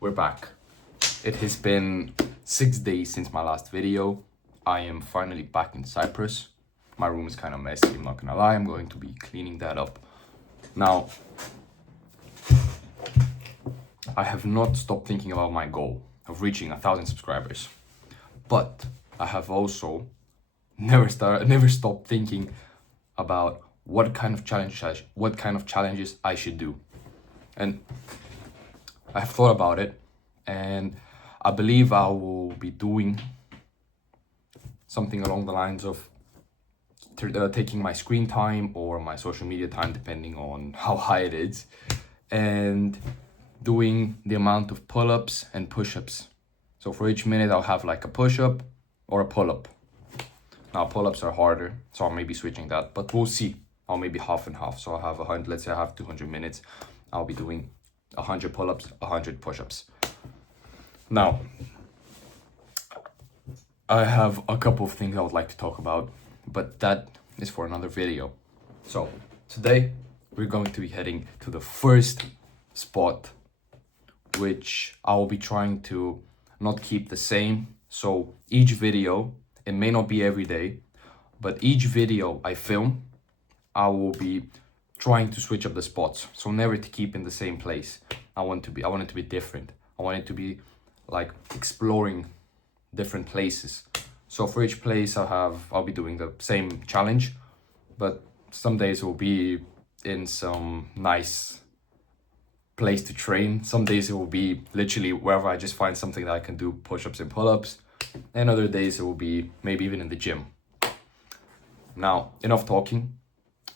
we're back. It has been 6 days since my last video. I am finally back in Cyprus. My room is kind of messy, I'm not gonna lie. I'm going to be cleaning that up. Now, I have not stopped thinking about my goal of reaching 1,000 subscribers. But I have also never stopped thinking about what kind of challenges I should do. And I have thought about it, and I believe I will be doing something along the lines of taking my screen time or my social media time, depending on how high it is, and doing the amount of pull-ups and push-ups. So for each minute, I'll have like a push-up or a pull-up. Now pull-ups are harder, so I'll maybe switching that, but we'll see. I'll maybe half and half. So I'll have 100, let's say I have 200 minutes. I'll be doing 100 pull-ups, 100 push-ups. Now, I have a couple of things I would like to talk about, but that is for another video. So today we're going to be heading to the first spot, which I will be trying to not keep the same. So each video, it may not be every day, but each video I film, I will be trying to switch up the spots. So never to keep in the same place. I want it to be different. I want it to be like exploring different places. So for each place I'll be doing the same challenge, but some days will be in some nice place to train. Some days it will be literally wherever I just find something that I can do push-ups and pull-ups. And other days it will be maybe even in the gym. Now, enough talking.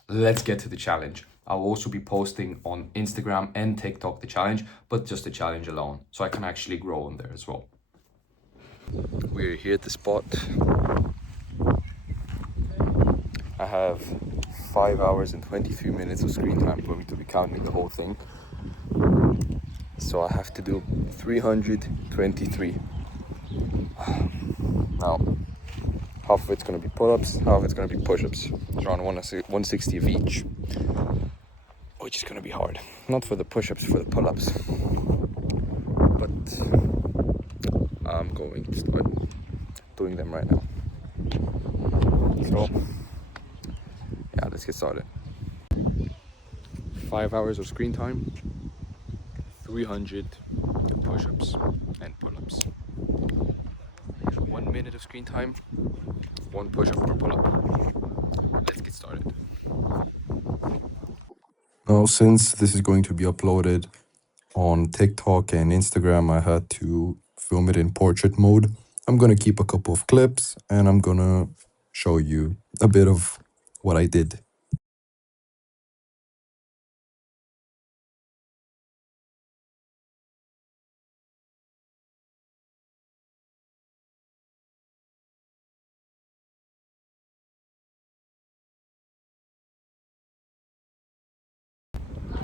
Let's get to the challenge. I'll also be posting on Instagram and TikTok the challenge, but just the challenge alone, so I can actually grow on there as well. We're here at the spot. I have 5 hours and 23 minutes of screen time for me to be counting the whole thing. So I have to do 323. Now, half of it's going to be pull-ups, half of it's going to be push-ups. It's around 160 of each, which is going to be hard. Not for the push-ups, for the pull-ups. But I'm going to start doing them right now. So, yeah, let's get started. 5 hours of screen time, 300 push-ups and pull-ups. 1 minute of screen time, 1 push-up or pull-up. Let's get started. Now, since this is going to be uploaded on TikTok and Instagram, I had to film it in portrait mode. I'm gonna keep a couple of clips and I'm gonna show you a bit of what I did.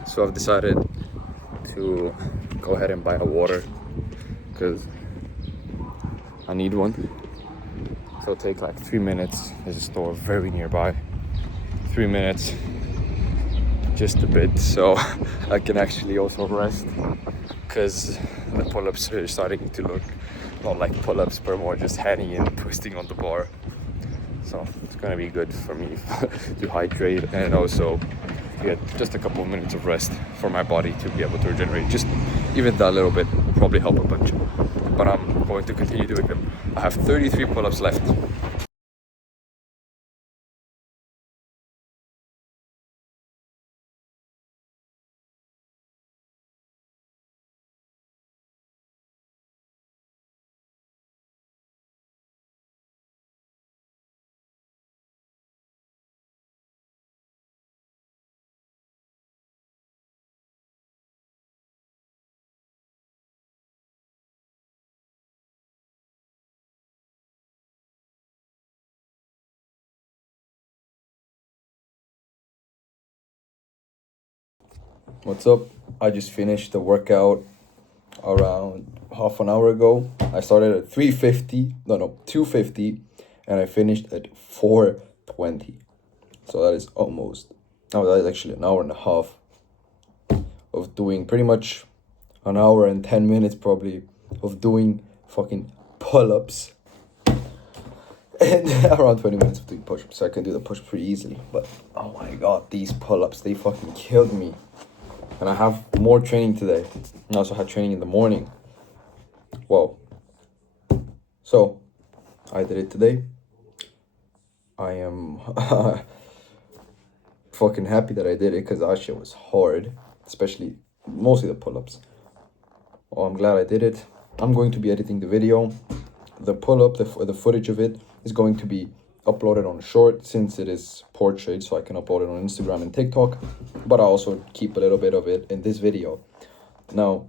So I've decided to go ahead and buy a water because I need one. So it'll take like 3 minutes. There's a store very nearby. 3 minutes, just a bit, so I can actually also rest, because the pull-ups are starting to look not like pull-ups but more just hanging and twisting on the bar. So it's gonna be good for me to hydrate and also get just a couple of minutes of rest for my body to be able to regenerate. Just even that little bit will probably help a bunch. But I'm going to continue doing them. I have 33 pull-ups left. What's up? I just finished the workout around half an hour ago. I started at 250, and I finished at 420. So that is that is actually an hour and a half of doing pretty much an hour and 10 minutes probably of doing fucking pull-ups. And around 20 minutes of doing push-ups, so I can do the push-ups pretty easily. But oh my god, these pull-ups, they fucking killed me. And I have more training today. I also had training in the morning. Whoa. So, I did it today. I am fucking happy that I did it, because that shit was hard. Especially, mostly the pull-ups. Well, I'm glad I did it. I'm going to be editing the video. The pull-up, the footage of it is going to be uploaded on short, since it is portrait, so I can upload it on Instagram and TikTok. But I also keep a little bit of it in this video. Now,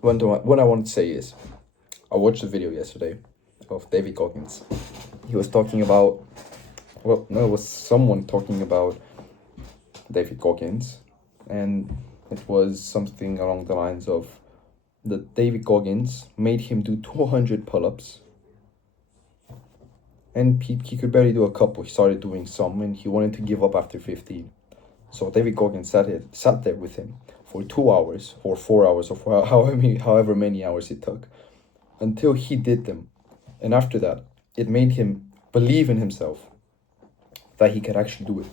what I want to say is, I watched the video yesterday of David Goggins. He was talking about, well, no, it was someone talking about David Goggins, and it was something along the lines of that David Goggins made him do 200 pull-ups, and he could barely do a couple. He started doing some, and he wanted to give up after 15. So David Goggins sat there with him for 2 hours or 4 hours, or for however many hours it took, until he did them. And after that, it made him believe in himself that he could actually do it.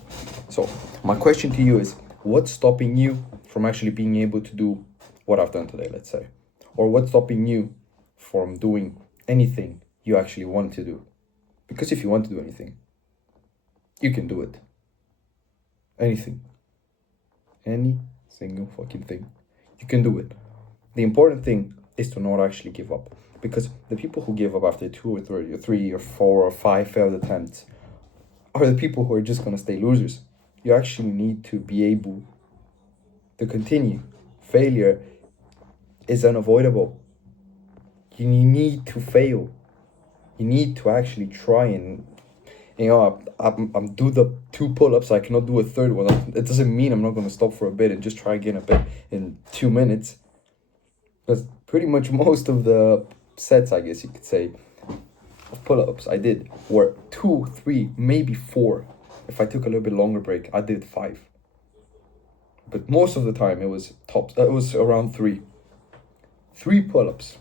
So my question to you is, what's stopping you from actually being able to do what I've done today, let's say? Or what's stopping you from doing anything you actually want to do? Because if you want to do anything, you can do it. Anything. Any single fucking thing. You can do it. The important thing is to not actually give up. Because the people who give up after 2 or 3 or 3 or 4 or 5 failed attempts are the people who are just going to stay losers. You actually need to be able to continue. Failure is unavoidable. You need to fail. You need to actually try and, I'm do the 2 pull-ups. I cannot do a third one. It doesn't mean I'm not going to stop for a bit and just try again a bit in 2 minutes. Because pretty much most of the sets, I guess you could say, of pull-ups I did were 2, 3, maybe 4. If I took a little bit longer break, I did 5. But most of the time it was it was around 3. 3 pull-ups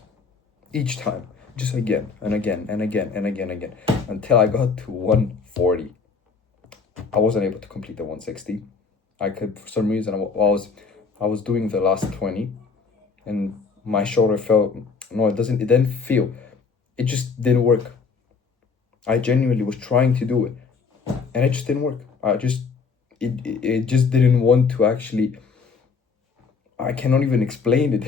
each time, just again and again and again and again and again, until I got to 140. I wasn't able to complete the 160. I could, for some reason, I was doing the last 20, and my shoulder felt, no, it didn't feel, it just didn't work. I genuinely was trying to do it, and it just didn't work. It just didn't want to actually, I cannot even explain it.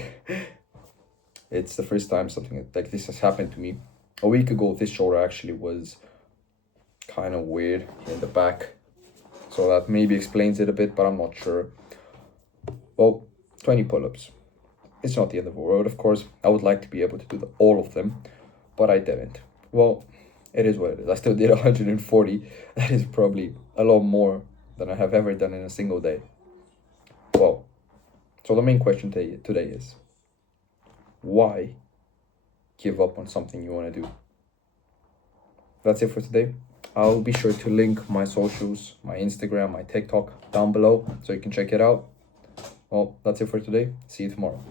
It's the first time something like this has happened to me. A week ago, this shoulder actually was kind of weird in the back. So that maybe explains it a bit, but I'm not sure. Well, 20 pull-ups. It's not the end of the world, of course. I would like to be able to do all of them, but I didn't. Well, it is what it is. I still did 140. That is probably a lot more than I have ever done in a single day. Well, so the main question today is, why give up on something you want to do? That's it for today. I'll be sure to link my socials, my Instagram, my TikTok down below, so you can check it out. Well, that's it for today. See you tomorrow.